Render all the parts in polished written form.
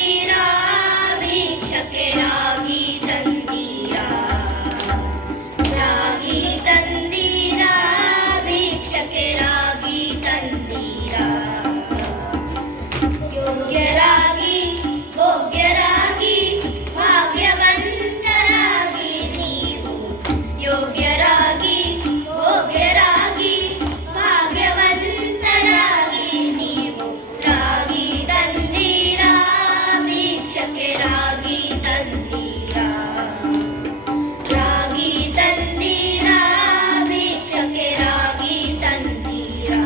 ತಂದೀರಾ ಭಿಕ್ಷಕ್ಕೆ ರಾಗಿ ತಂದೀರಾ ರಾಗಿ ತಂದೀರಾ ಭಿಕ್ಷಕ್ಕೆ ರಾಗಿ ತಂದೀರಾ ಯೋಗ್ಯರಾಗಿ ಭೋಗ್ಯರಾಗಿ ಭಾಗ್ಯವಂತರಾಗಿ ನೀವು ಯೋಗ್ಯರಾಗಿ ಭೋಗ್ಯರಾಗಿ ಭಾಗ್ಯವಂತರಾಗಿ ನೀವು ರಾಗಿ ತಂದೀರಾ ಭಿಕ್ಷಕ್ಕೆ ರಾಗಿ ತಂದೀರಾ ರಾಗಿ ತಂದೀರಾ ಭಿಕ್ಷಕ್ಕೆ ರಾಗಿ ತಂದೀರಾ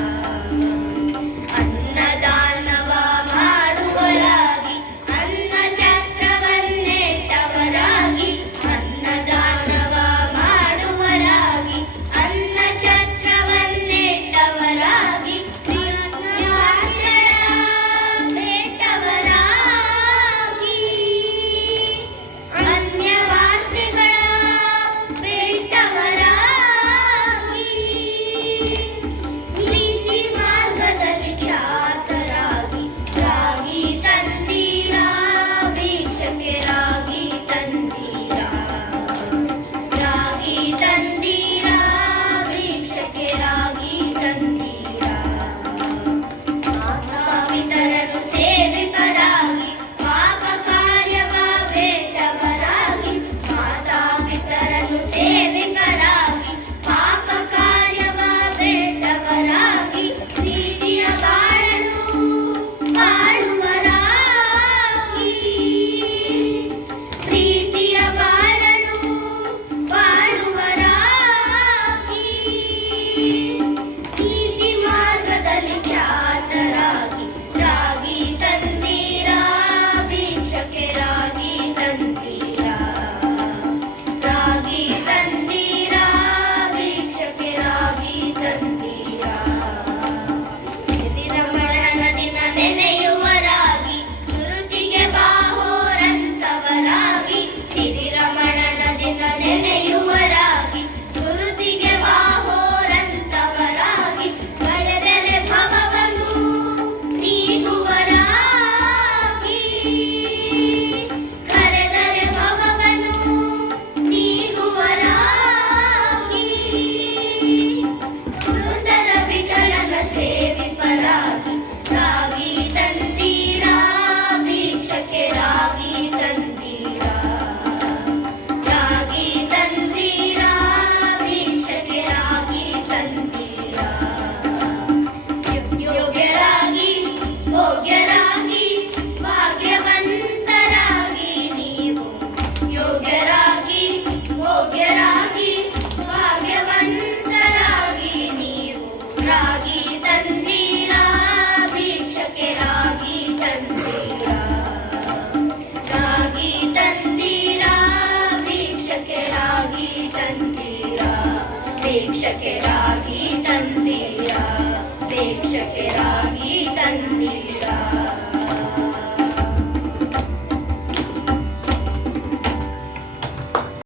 ಅನ್ನದಾನವ ಮಾಡುವರಾಗಿ ಅನ್ನ ಛತ್ರವನ್ನೆಟ್ಟವರಾಗಿ ಅನ್ನದಾನವ ಮಾಡುವರಾಗಿ ಅನ್ನ ಛತ್ರವನ್ನೆಟ್ಟವರಾಗಿ ಅನ್ಯವಾರ್ತೆಗಳ ಬೇಟವರಾಗಿ ಪ್ರೀತಿ ಮಾರ್ಗದಲ್ಲಿ ಖ್ಯಾತರಾಗಿ ರಾಗಿ ತಂದೀರಾ ಭಿಕ್ಷಕ್ಕೆ ರಾಗಿ ತಂದೀರಾ ರಾಗಿ ತಂದೀರಾ ಭಿಕ್ಷಕ್ಕೆ ರಾಗಿ ತಂದೀರಾ ಮಾತಾಪಿತರನ್ನು ಸೇವಿಪರಾಗಿ ಪಾಪ ಕಾರ್ಯವ ಬೇಟವರಾಗಿ ಮಾತಾಪಿತರನ್ನು ಸೇವಿಪರಾಗಿ ಪಾಪ ಕಾರ್ಯವ ಬೇಟವರಾಗಿ ಪ್ರೀತಿಯ ಬಾಳನ್ನು ಬಾಳುವರಾಗಿ ಪ್ರೀತಿಯ ಬಾಳನ್ನು ಬಾಳುವರಾಗಿ ನೀತಿ ಮಾರ್ಗದಲ್ಲಿ ಖ್ಯಾತರಾಗಿ ರಾಗಿ ತಂದೀರಾ ಭಿಕ್ಷಕ್ಕೆ ರಾಗಿ ತಂದೀರಾ ರಾಗಿ ತಂದೀರಾ ಭಿಕ್ಷಕ್ಕೆ ರಾಗಿ ತಂದೀರಾ ಸಿರಿರಮಣನ ದಿನ ನೆನೆಯುವರಾಗಿ ಗುರುತಿಗೆ ಬಾಹೋರಂತವರಾಗಿ ಸಿರಿರಮಣನ ದಿನ ನೆನೆಯುವರಾಗಿ ಗುರುತಿಗೆ ಬಾಹೋರಂತವರಾಗಿ ಕರೆದರೆ ಭವವನ್ನು ನೀಗುವರಾಗಿ ಕರೆದರೆ ಭವವನ್ನು ನೀಗುವರಾಗಿ ಪುರಂದರ ವಿಠಲನ ಸೇವಿಪರಾಗಿ ರಾಗಿ ತಂದೀರಾ ಭಿಕ್ಷಕ್ಕೆ ರಾಗಿ ತಂದೀರಾ ರಾಗಿ ತಂದೀರಾ ಭಿಕ್ಷಕ್ಕೆ ರಾಗಿ ತಂದೀರಾ ಯೋಗ್ಯರಾಗಿ ಭೋಗ್ಯರಾಗಿ ಭಾಗ್ಯವಂತರಾಗಿ ನೀವು ಯೋಗ್ಯರಾಗಿ ಭೋಗ್ಯರಾಗಿ ಭಾಗ್ಯವಂತರಾಗಿ ನೀವು ರಾಗಿ ತಂದೀರಾ ಭಿಕ್ಷಕ್ಕೆ ರಾಗಿ ತಂದೀರಾ ರಾಗಿ ತಂದೀರಾ ಭಿಕ್ಷಕ್ಕೆ ರಾಗಿ ತಂದೀರಾ ಭಿಕ್ಷಕ್ಕೆ ರಾಗಿ ತಂದೀರಾ ಭಿಕ್ಷಕ್ಕೆ ರಾಗಿ ತಂದೀರಾ